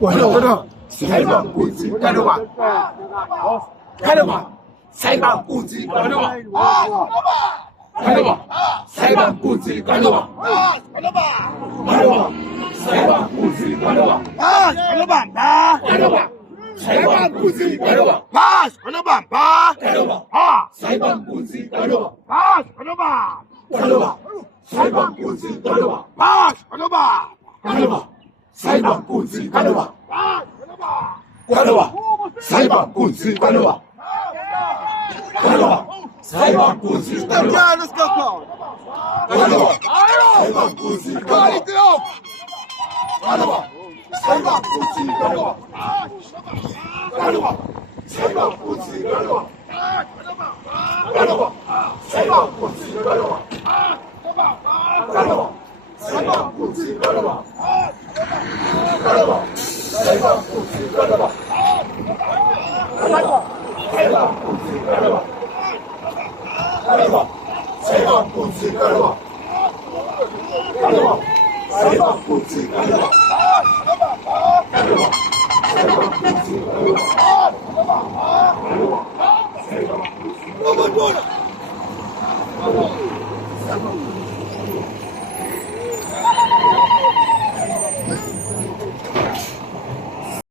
完了，裁判估计干了吧？开了吧？裁判估计干了吧？开了吧？裁判估计干了吧？开了吧？开了吧？裁判估计干了吧？开了吧？开了吧？裁判估计干了吧？开了吧？开了吧？裁判估计干了吧？开了吧？开了吧？裁判估计干了吧？开了吧？开了吧？裁判估计干了吧？开了吧？裁判估计干了吧？开了吧？裁判估计干了吧？ Let's go, Ganaba! Sayban Kuzi Ganaba! Ganaba! Sayban Kuzi Ganaba! Ganaba! Sayban Kuzi Ganaba! Ganaba! Sayban Kuzi Ganaba! Ganaba! Sayban Kuzi Ganaba! Ganaba! Sayban Kuzi Ganaba! Ganaba! Sayban Kuzi Ganaba! Ganaba! Sayban Kuzi Ganaba! Ganaba! Sayban Kuzi Ganaba! Ganaba! Sayban Kuzi Ganaba! Ganaba! Sayban Kuzi Ganaba!